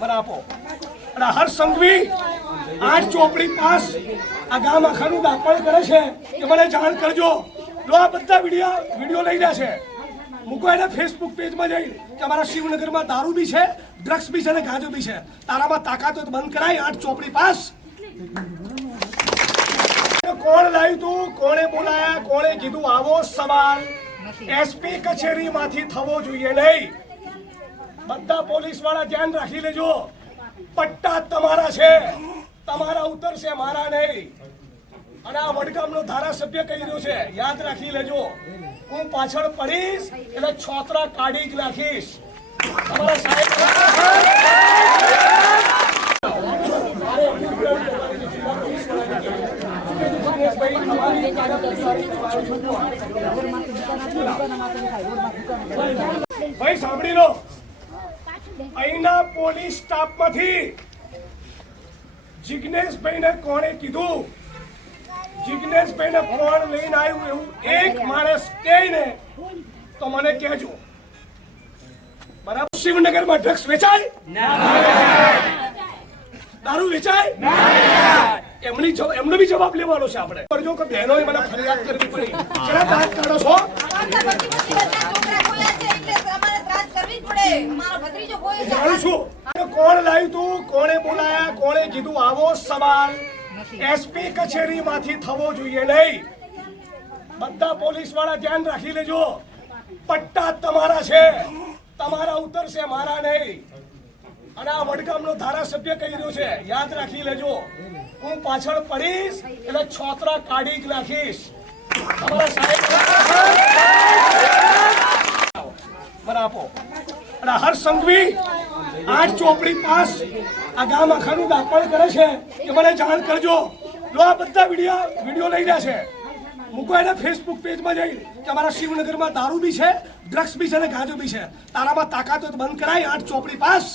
મને અને હર સંઘવી આઠ ચોપડી પાસ આ ગામ આખાનું દાપણ કરે છે કે મને જાણ કરજો. લો, આ બધા વીડિયો વીડિયો લઈ રહ્યા છે. મૂકો એને ફેસબુક પેજમાં જઈ કે અમારા શિવનગરમાં દારૂ બી છે ડ્રગ્સ બી છે અને ગાંજો બી છે. તારામાં તાકાત બંધ કરાય, આઠ ચોપડી પાસ. કોણ લાવ્યું તું? કોણે બોલાયા? કોણે કીધું, આવો સવાલ. એસપી કચેરીમાંથી થવો જોઈએ નહીં. બધા પોલીસવાળા ધ્યાન રાખી લેજો. પટ્ટા તમારા છે. તમારા ઉતરશે મારા નહીં. અને આ વડગામનો ધારાસભ્ય કહી રહ્યો છે યાદ રાખી લેજો. હું પાછળ પડીશ એટલે છોતરા કાઢી જ નાખીશ. તમારા સાહેબ ભાઈ સાંભળી લો. અહીંના પોલીસ સ્ટાફમાંથી જિજ્ઞેશભાઈને કોણે કીધું? જિજ્ઞેશભાઈને કોણ લઈને આવ્યું એવું એક માણસ કહે ને તો મને કહેજો. બરાબર શિવનગરમાં ડ્રગ્સ વેચાય? દારૂ વેચાય? એમની એમનો બી જવાબ લેવાનો છે આપણે. કરજો કે બહેનોએ મને ફરિયાદ કરવી પડી. કેટલા દાંત કાઢો છો અમારા બધી બધી છોકરા ખોયા છે એટલે અમારે ત્રાસ કરવી જ પડે અમારો ભત્રીજો ખોયો છે જાણું છું. કોણ લાવ્યું તું? કોણે બોલાયા? કોણે કીધું? આવો સવાલ. એસપી કચેરીમાંથી થવો જોઈએ નહીં. બધા પોલીસવાળા ધ્યાન રાખી લેજો. પટ્ટા તમારા છે. તમારા ઉતરશે મારા નહીં. અને આ વડગામનો ધારાસભ્ય કહી રહ્યો છે યાદ રાખી લેજો. હું પાછળ પડીશ એટલે છોતરા કાઢી જ નાખીશ. તમારા સાહેબ મને આપો. અને સંઘવી આઠ ચોપડી પાસ આ ગામ આખાનું દાપણ કરે છે કે મને જાણ કરજો. જો આ બધા વીડિયો વીડિયો લઈ રહ્યા છે. મૂકો એને ફેસબુક પેજમાં જઈ કે અમારા શિવનગરમાં દારૂ બી છે ડ્રગ્સ બી છે અને ગાંજો બી છે. તારામાં તાકાત બંધ કરાય આઠ ચોપડી પાસ.